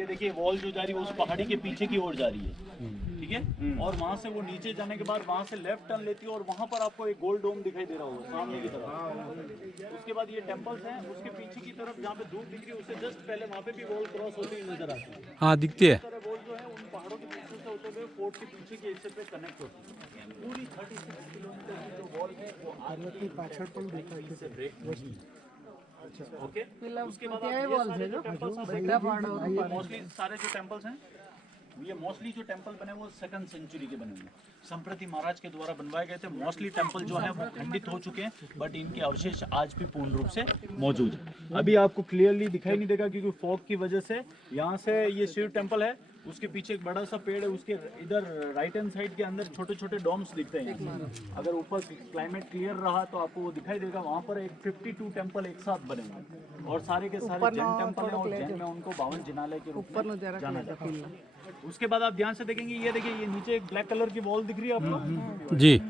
ये देखिए वॉल जो जा रही है उस पहाड़ी के पीछे की ओर जा रही है, ठीक है। और वहाँ से वो नीचे जाने के बाद वहाँ से लेफ्ट टर्न लेती है और वहाँ पर आपको एक गोल्ड डोम दिखाई दे रहा होगा सामने की तरफ। उसके बाद ये टेम्पल्स हैं, उसके पीछे की तरफ जहाँ पे धूप दिख रही है उससे जस्ट पहले वहाँ पे भी वॉल क्रॉस होती हुई नजर आती है। हाँ दिखती है। वॉल जो है उन पहाड़ों के पीछे से होते हुए फोर्ट के पीछे के हिस्से पे कनेक्ट होती है। पूरी 36 किलोमीटर की जो वॉल है वो आगे पाछड़ पर ब्रेक नहीं। ओके, उसके बाद मोस्टली सारे जो टेम्पल्स हैं ये मोस्टली जो टेम्पल बने वो 2nd सेंचुरी के बने हुए, संप्रति महाराज के द्वारा बनवाए गए थे। मोस्टली टेम्पल जो है वो खंडित हो चुके हैं, बट इनके अवशेष आज भी पूर्ण रूप से मौजूद है। अभी आपको क्लियरली दिखाई नहीं देगा क्योंकि फॉग की वजह से। यहाँ से ये शिव टेम्पल है, उसके पीछे एक बड़ा सा पेड़ है, उसके इधर राइट हैंड साइड के अंदर छोटे छोटे डोम्स दिखते हैं। अगर ऊपर क्लाइमेट क्लियर रहा तो आपको वो दिखाई देगा। वहाँ पर एक 52 टेम्पल एक साथ बने हुए हैं और सारे के सारे जैन टेम्पल हैं और जैन में उनको 52 जिनालय के रूप में जाना जाता है। उसके बाद आप ध्यान से देखेंगे, ये देखिए ये नीचे एक ब्लैक कलर की वॉल दिख रही है आपको जी।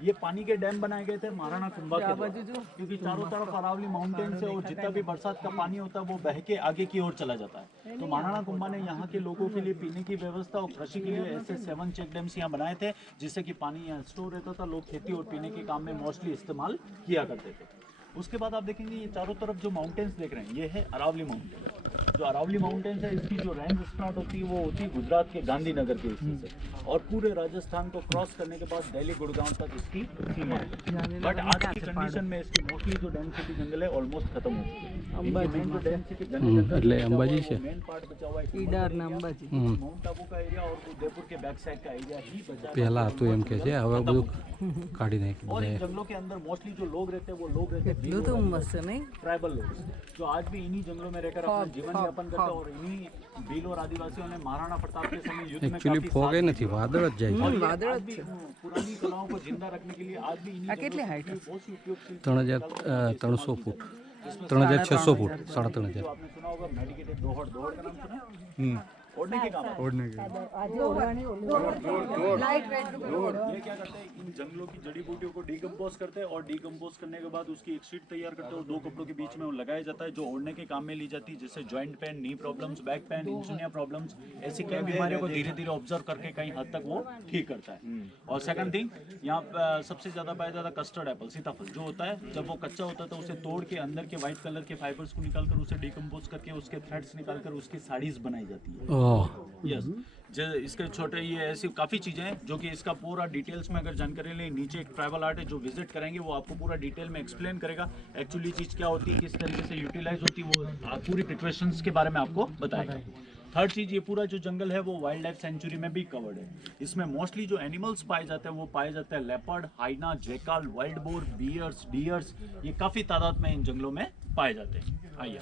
ये पानी के डैम बनाए गए थे महाराणा कुंभा के द्वारा, क्योंकि चारों तरफ अरावली माउंटेन से और जितना भी बरसात का पानी होता है वो बह के आगे की ओर चला जाता है। तो महाराणा कुंभा ने यहाँ के लोगों के लिए पीने की व्यवस्था और कृषि के लिए ऐसे 7 चेक डैम्स यहाँ बनाए थे, जिससे कि पानी यहाँ स्टोर रहता था। लोग खेती और पीने के काम में मोस्टली इस्तेमाल किया करते थे। उसके बाद आप देखेंगे ये चारों तरफ जो माउंटेन्स देख रहे हैं ये है अरावली माउंटेन। जो अरावली माउंटेन्स है इसकी जो रेंज स्टार्ट होती है वो होती है गुजरात के गांधीनगर के हिस्से से और पूरे राजस्थान को क्रॉस करने के बाद दिल्ली गुड़गांव तक इसकी सीमा है। बट आज की कंडीशन में इसकी मोस्टली जो डेंसिटी जंगल है ऑलमोस्ट खत्म हो चुकी है। मेन जो डेंसिटी अंबाजी से मेन पार्ट बचा हुआ है माउंट आबू का एरिया और उदयपुर के बैक साइड का एरिया ही बचा है। पहला तो एम के છે હવે બધું કાઢી નાખ્યું। और इन जंगलों के अंदर मोस्टली जो लोग रहते हैं वो लोग रहते हैं ट्राइबल लोग, जो आज भी इन्हीं जंगलों में रहकर अपना जीवन यापन करते हैं। और इन्हीं भील और आदिवासियों ने महाराणा प्रताप के समय युद्ध में एक्चुअली ફોગે નથી વાદળ જ જાય છે। पुरानी कलाओं को जिंदा रखने के लिए आज भी इन्हीं बहुत सी उपयोगशील 3300 फुट 3600 फुट 3500। आपने सुना होगा मेडिकेटेड दोहड़ का नाम सुना? ओढ़ने के काम ओढ़ने के ये क्या करते हैं, इन जंगलों की जड़ी बूटियों को डिकम्पोज करते हैं और डिकम्पोज करने के बाद उसकी एक शीट तैयार करते हैं और 2 कपड़ों के बीच में वो लगाया जाता है, जो ओढ़ने के काम में ली जाती है, जिससे जॉइंट पेन, नी प्रॉब्लम्स, बैक पेन, इंसोनिया प्रॉब्लम्स, ऐसी कई बीमारियों को धीरे धीरे ऑब्जर्व करके कहीं हद तक वो ठीक करता है। और सेकंड थिंग, यहाँ सबसे ज्यादा पाया जाता है कस्टर्ड एप्पल, सीताफल जो होता है। जब वो कच्चा होता है तो उसे तोड़ के अंदर के व्हाइट कलर के फाइबर्स को निकालकर उसे डिकम्पोज करके उसके थ्रेड्स निकालकर उसकी साड़ीज बनाई जाती है। यस, इसके छोटे ये ऐसी काफ़ी चीज़ें हैं जो कि इसका पूरा डिटेल्स में अगर जानकारी लें, नीचे एक ट्रैवल आर्ट है जो विजिट करेंगे वो आपको पूरा डिटेल में एक्सप्लेन करेगा एक्चुअली चीज़ क्या होती है, किस तरीके से यूटिलाइज होती है, वो पूरी प्रिकॉशंस के बारे में आपको बताएगा। थर्ड चीज़, ये पूरा जो जंगल है वो वाइल्ड लाइफ सेंचुरी में भी कवर्ड है। इसमें मोस्टली जो एनिमल्स पाए जाते हैं वो पाए जाते हैं leopard, hyena, jackal, wild boar, bears, deers, ये काफ़ी तादाद में इन जंगलों में पाए जाते हैं। आइए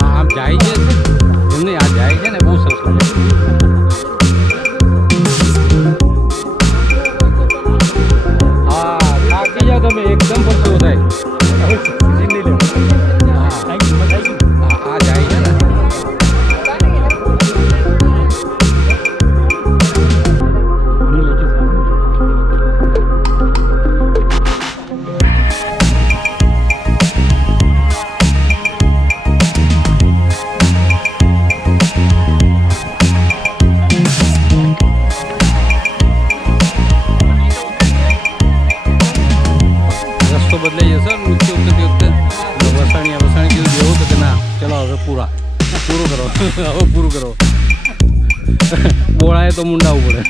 આમ જાય છે એમને આ જાય છે ને બહુ સરસ હા થાકી જાઓ તમે એકદમ પરસો થાય આ જાય છે ને બદલાઈ જશે નીચે ઉતરતી વખતે વસાણી કીધું જેવું તો કે ના ચલો હવે પૂરું કરો હવે પૂરું કરો બોળાએ તો મુંડાવવું પડે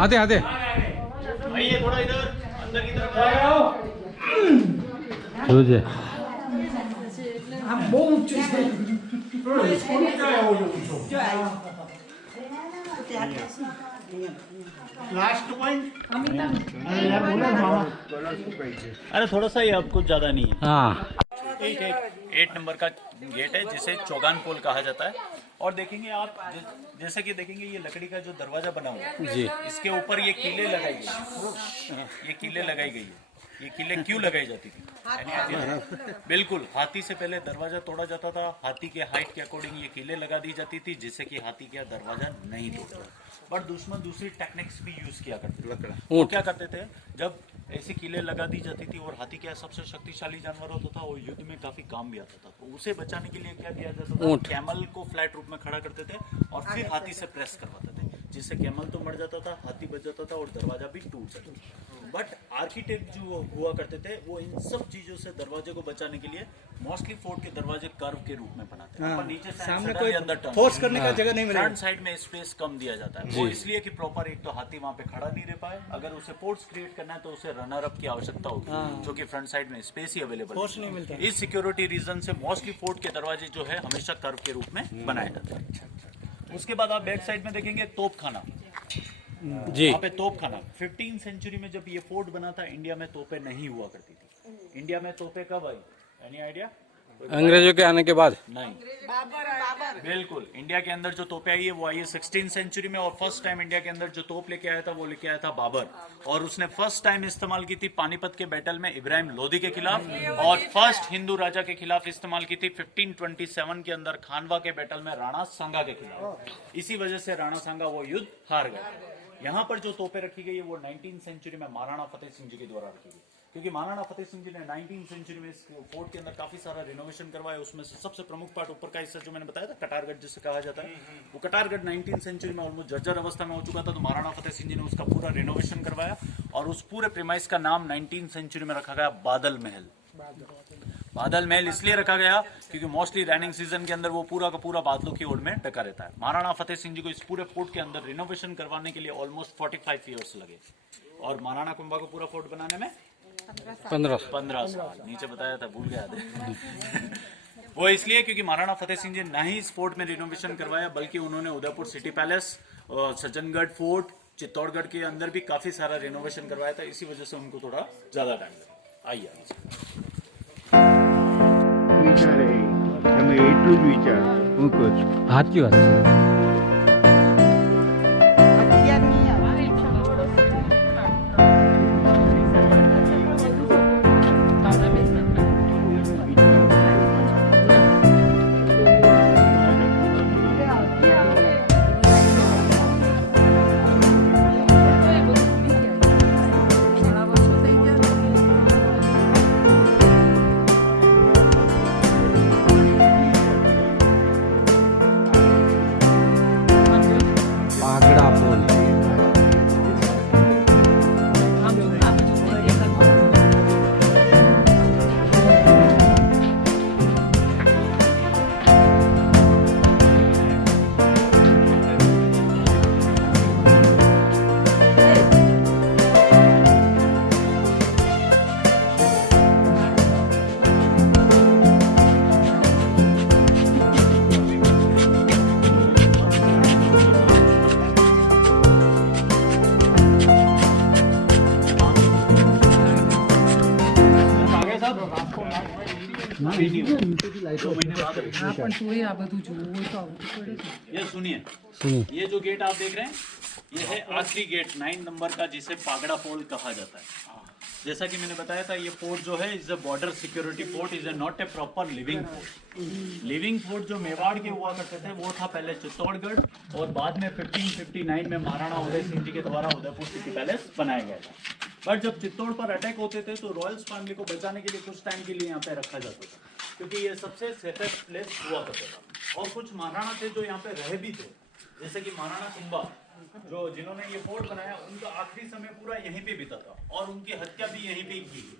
आते आते आइए थोड़ा इधर अंदर की तरफ आओ। જોજે लास्ट पॉइंट अरे थोड़ा सा ही अब कुछ ज्यादा नहीं है। हाँ 8 नंबर का गेट है जिसे चौगान पोल कहा जाता है। और देखेंगे आप जैसे कि देखेंगे ये लकड़ी का जो दरवाजा बना हुआ है जी इसके ऊपर ये कीले लगाई गई है। ये कीले लगाई गई है। ये कीले क्यों लगाई जाती थी? बिल्कुल हाथी से पहले दरवाजा तोड़ा जाता था। हाथी के हाइट के अकॉर्डिंग ये कीले लगा दी जाती थी जिससे कि हाथी का दरवाजा नहीं टूटता। बट दुश्मन दूसरी टेक्निक्स भी यूज किया करते थे। वो क्या करते थे जब ऐसी कीले लगा दी जाती थी और हाथी क्या सबसे शक्तिशाली जानवर होता था और युद्ध में काफी काम भी आता था, तो उसे बचाने के लिए क्या किया जाता था? कैमल को फ्लैट रूप में खड़ा करते थे और फिर हाथी से प्रेस करवाते थे जिससे कैमल तो मर जाता था, हाथी बच जाता था और दरवाजा भी टूट जाता था। बट आर्किटेक्ट जो हुआ करते थे वो इन सब चीजों से दरवाजे को बचाने के लिए मोस्टली फोर्ट के दरवाजे कर्व के रूप में बनाते हैं। नीचे सामने कोई अंदर फोर्स करने का जगह नहीं मिलेगा। फ्रंट साइड में स्पेस कम दिया जाता है वो इसलिए कि प्रॉपर एक तो हाथी वहां पे खड़ा नहीं रह पाए। अगर उसे फोर्स क्रिएट करना है तो उसे रनर अप की आवश्यकता होगी जो कि फ्रंट साइड में स्पेस ही अवेलेबल नहीं मिलता। इस सिक्योरिटी रीजन से मोस्टली फोर्ट के दरवाजे जो है हमेशा कर्व के रूप में बनाए जाते हैं। उसके बाद आप बैक साइड में देखेंगे तोपखाना जी वहाँ पे तोपखाना 15th सेंचुरी में जब ये फोर्ट बना था इंडिया में तोपें नहीं हुआ करती थी। इंडिया में तोपें कब आई? Any idea? अंग्रेजों के आने के बाद नहीं, बिल्कुल इंडिया के अंदर जो तोपें आई है वो आई है 16th सेंचुरी में। और फर्स्ट टाइम इंडिया के अंदर जो तोप लेके आया था वो लेके आया था बाबर और उसने फर्स्ट टाइम इस्तेमाल की थी पानीपत के बैटल में इब्राहिम लोधी के खिलाफ और फर्स्ट हिंदू राजा के खिलाफ इस्तेमाल की थी 1527 के अंदर खानवा के बैटल में राणा सांगा के खिलाफ। इसी वजह से राणा सांगा वो युद्ध हार गए। यहाँ पर जो तोपें रखी गई है वो 19th सेंचुरी में महाराणा फतेह सिंह जी के द्वारा रखी गई क्योंकि महाराणा फतेह सिंह जी ने 19th सेंचुरी में इस फोर्ट के अंदर काफी सारा रिनोवेशन करवाया। उसमें से सबसे प्रमुख पार्ट ऊपर का हिस्सा जो मैंने बताया था कटारगढ़ जिसे कहा जाता है, वो कटारगढ़ 19th सेंचुरी में ऑलमोस्ट जर्जर अवस्था में हो चुका था। तो महाराणा फतेह सिंह जी ने उसका पूरा रिनोवेशन करवाया और उस पूरे प्रीमाइस का नाम 19th सेंचुरी में रखा गया बादल महल। बादल महल इसलिए रखा गया क्योंकि मोस्टली रैनिंग सीजन के अंदर वो पूरा का पूरा बादलों की ओर में ढका रहता है। महाराणा फतेह सिंह जी को इस पूरे फोर्ट के अंदर रिनोवेशन करवाने के लिए ऑलमोस्ट 45 ईयर्स लगे और महाराणा कुंभा को पूरा फोर्ट बनाने में 15 साल। नीचे बताया था भूल गया था। वो इसलिए क्योंकि महाराणा फतेह सिंह जी ना ही इस फोर्ट में रिनोवेशन करवाया बल्कि उन्होंने उदयपुर सिटी पैलेस और सज्जनगढ़ फोर्ट चित्तौड़गढ़ के अंदर भी काफी सारा रिनोवेशन करवाया था। इसी वजह से उनको थोड़ा ज्यादा टाइम लगा। आइए विचार आहे त्यामुळे એટલું જ વિચાર હું કહું છું સાચી વાત છે પાગડા પોલ ये सुनिए ये जो गेट आप देख रहे हैं ये है आखिरी गेट 9 नंबर का जिसे पागड़ा पोल कहा जाता है। जैसा कि मैंने बताया था ये फोर्ट जो है is a border security fort, is not a proper living fort. Living fort जो मेवाड़ के हुआ करते थे वो था पहले चित्तौड़गढ़ और बाद में 1559 में महाराणा उदय सिंह जी के द्वारा उदयपुर सिटी पैलेस बनाया गया था। बट जब चित्तौड़ पर अटैक होते थे तो रॉयल्स फैमिली को बचाने के लिए कुछ टाइम के लिए यहाँ पे रखा जाता था क्योंकि ये सबसे सेफेस्ट प्लेस हुआ करता था। और कुछ महाराणा थे जो यहाँ पे रह भी थे जैसे कि महाराणा कुंभा जो जिन्होंने ये फोर्ट बनाया उनका आखिरी समय पूरा यहीं पे बीता था और उनकी हत्या भी यहीं पे की गई।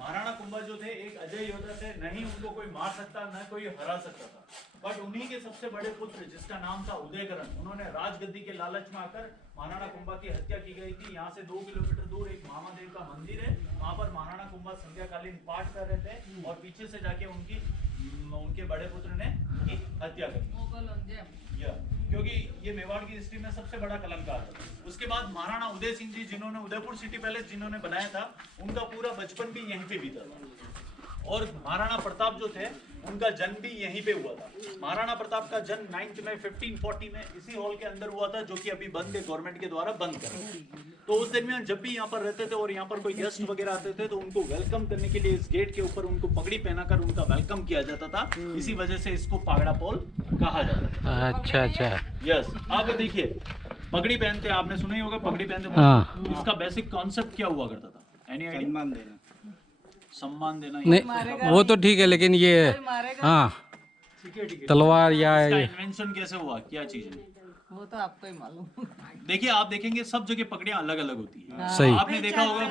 महाराणा कुंभा जो थे एक अजय योद्धा थे, नहीं उनको कोई मार सकता न कोई हरा सकता था, बट उन्हीं के सबसे बड़े पुत्र जिसका नाम था उदयकरण, उन्होंने राजगद्दी के लालच में आकर महाराणा कुंभा की हत्या की गई थी। यहाँ से 2 किलोमीटर दूर एक महादेव का मंदिर है, वहां पर महाराणा कुंभा संध्याकालीन पाठ कर रहे थे और पीछे से जाके उनके बड़े पुत्र ने हत्या कर दी, क्योंकि ये मेवाड़ की हिस्ट्री में सबसे बड़ा कलंकार था। उसके बाद महाराणा उदय सिंह जी जिन्होंने उदयपुर सिटी पैलेस जिन्होंने बनाया था, उनका पूरा बचपन भी यहीं पे बीता था। और महाराणा प्रताप जो थे उनका जन्म भी यहीं पे हुआ था। महाराणा प्रताप का जन्म 9 मई 1540 में इसी हॉल के अंदर हुआ था, जो कि अभी बंद है, गवर्नमेंट के द्वारा बंद कर। तो उस दरमियान जब भी यहाँ पर रहते थे और यहाँ पर कोई गेस्ट वगैरह आते थे तो उनको वेलकम करने के लिए इस गेट के ऊपर उनको पगड़ी पहनाकर उनका वेलकम किया जाता था। इसी वजह से इसको पागड़ा पोल कहा जाता था। अच्छा अच्छा। यस, आप देखिए पगड़ी पहनते, आपने सुना ही होगा पगड़ी पहनते। हाँ। इसका बेसिक कॉन्सेप्ट क्या हुआ करता था? Any idea? सम्मान देना। नहीं वो तो ठीक है, लेकिन ये हाँ ठीक है तलवार या इसका ये इन्वेंशन कैसे हुआ, क्या चीज है? वो तो आपको ही मालूम। देखिए आप देखेंगे सब जगह पगड़ियां अलग अलग होती है। सही। आपने देखा होगा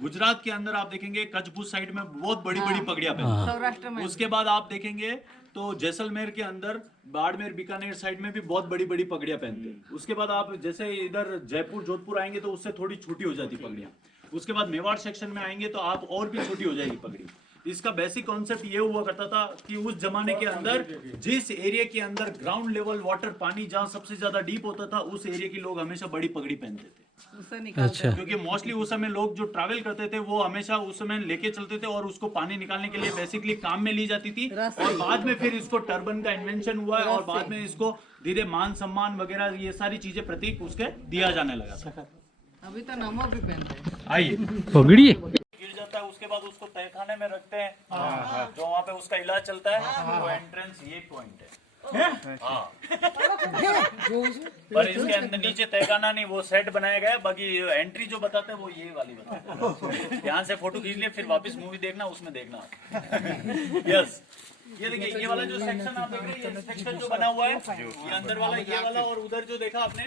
गुजरात के अंदर आप देखेंगे कच्छ भुज साइड में बहुत बड़ी बड़ी पगड़ियां पहनते सौराष्ट्र में। हैं। उसके बाद आप देखेंगे तो जैसलमेर के अंदर बाड़मेर बीकानेर साइड में भी बहुत बड़ी बड़ी पगड़ियां पहनते हैं। उसके बाद आप जैसे इधर जयपुर जोधपुर आएंगे तो उससे थोड़ी छोटी हो जाती पगड़ियां। उसके बाद मेवाड़ सेक्शन में आएंगे तो आप और भी छोटी हो जाएगी पगड़ी। इसका बेसिक कॉन्सेप्ट ये हुआ करता था कि उस जमाने के अंदर जिस एरिया के अंदर ग्राउंड लेवल वाटर पानी जहाँ सबसे ज्यादा डीप होता था, उस एरिया के लोग हमेशा बड़ी पगड़ी पहनते थे। उसे निकालते अच्छा। क्योंकि मोस्टली उस समय लोग जो ट्रैवल करते थे वो हमेशा उस समय लेके चलते थे और उसको पानी निकालने के लिए बेसिकली काम में ली जाती थी। और बाद में फिर इसको टर्बन का इन्वेंशन हुआ है और बाद में इसको धीरे मान सम्मान वगैरह ये सारी चीजें प्रतीक उसके दिया जाने लगा था। अभी तो नमक भी पहनते हैं। आइए, पगड़ी गिर जाता है उसके बाद उसको तहखाने में रखते हैं, जो वहाँ पे उसका इलाज चलता है। वो एंट्रेंस ये पॉइंट है। हाँ। पर इसके अंदर नीचे तहखाना नहीं, वो सेट बनाया गया है। बाकी एंट्री जो बताते हैं वो ये वाली बताते हैं। ध्यान से फोटो खींच लिए, फिर वापस मूवी देखना, उसमें देखना। यस, ये देखिए ये वाला जो सेक्शन आप देख रहे हैं, ये सेक्शन जो बना हुआ है, ये अंदर वाला, ये वाला, और उधर जो देखा आपने,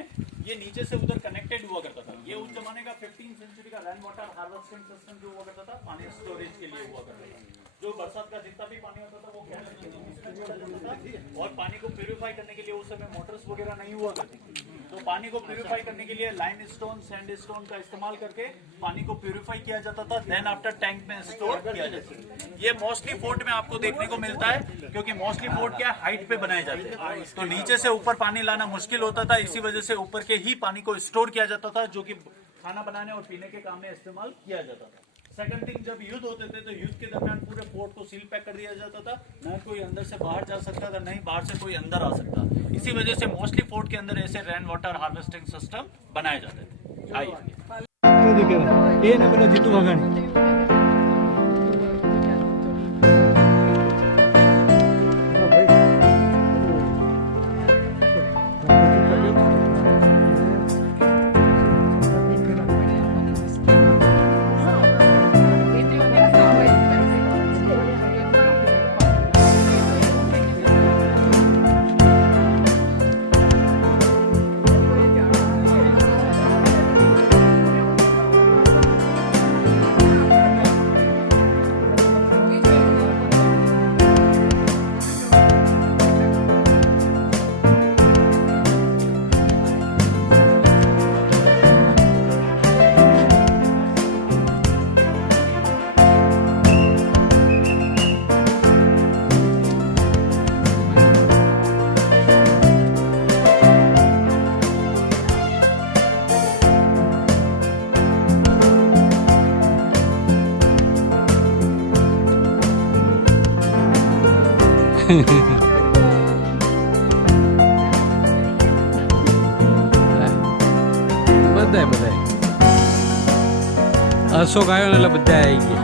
ये नीचे से उधर कनेक्टेड हुआ करता था। ये उस जमाने का 15th सेंचुरी का रेन वाटर हार्वेस्टिंग सिस्टम जो हुआ करता था, पानी स्टोरेज के लिए हुआ करता था। जो बरसात का जितना भी पानी होता था वो और पानी को प्यूरिफाई करने के लिए उस समय मोटर्स वगैरह नहीं हुआ करती थी। तो पानी को प्यूरिफाई करने के लिए लाइमस्टोन, सैंडस्टोन का इस्तेमाल करके पानी को प्यूरिफाई किया जाता था। देन आफ्टर टैंक में स्टोर किया जाता था। ये मोस्टली फोर्ट में आपको देखने को मिलता है, क्योंकि मोस्टली फोर्ट क्या हाइट पे बनाए जाते हैं, तो नीचे से ऊपर पानी लाना मुश्किल होता था। इसी वजह से ऊपर के ही पानी को स्टोर किया जाता था, जो कि खाना बनाने और पीने के काम में इस्तेमाल किया जाता था। सेकंड थिंग, जब युद्ध होते थे तो युद्ध के दरमियान पूरे फोर्ट को सील पैक कर दिया जाता था। न कोई अंदर से बाहर जा सकता था, नहीं बाहर से कोई अंदर आ सकता। इसी वजह से मोस्टली फोर्ट के अंदर ऐसे रेन वाटर हार्वेस्टिंग सिस्टम बनाए जाते थे। आइए, બધાય અશોક આવ્યો ને એટલે બધા આવી ગયા.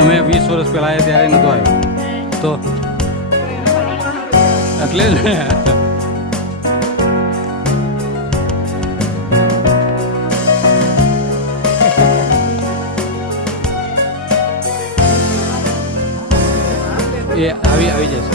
અમે 20 વર્ષ પહેલા આવ્યા ત્યારે નતો આવ્યો તો એટલે જ ને. એ આવી જશે.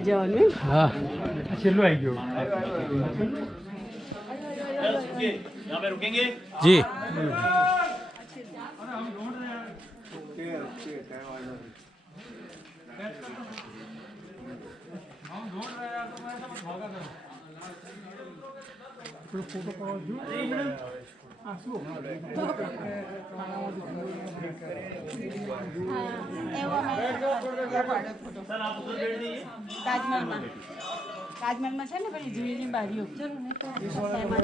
જવાનું એમ? હા છેલ્લું આવી ગયું यहाँ पे रुकेंगे જી તાજમહેલમાં છે ને પેલી જુલીની બારીઓ ચલો ને તો એમાં